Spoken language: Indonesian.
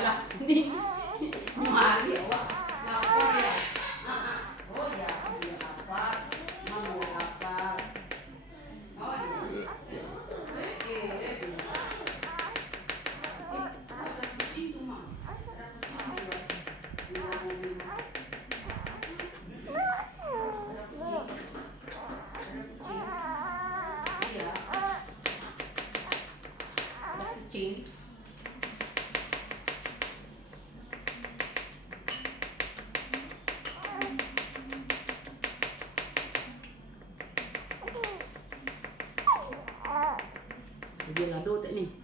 lah. Ni mari awak. Apa ya? Oh ya, dia apa? Mau apa? Oh ya. Ada kucing tu mah. Ada kucing juga. Ada kucing. Iya. Ada kucing. Dia lado tak ni?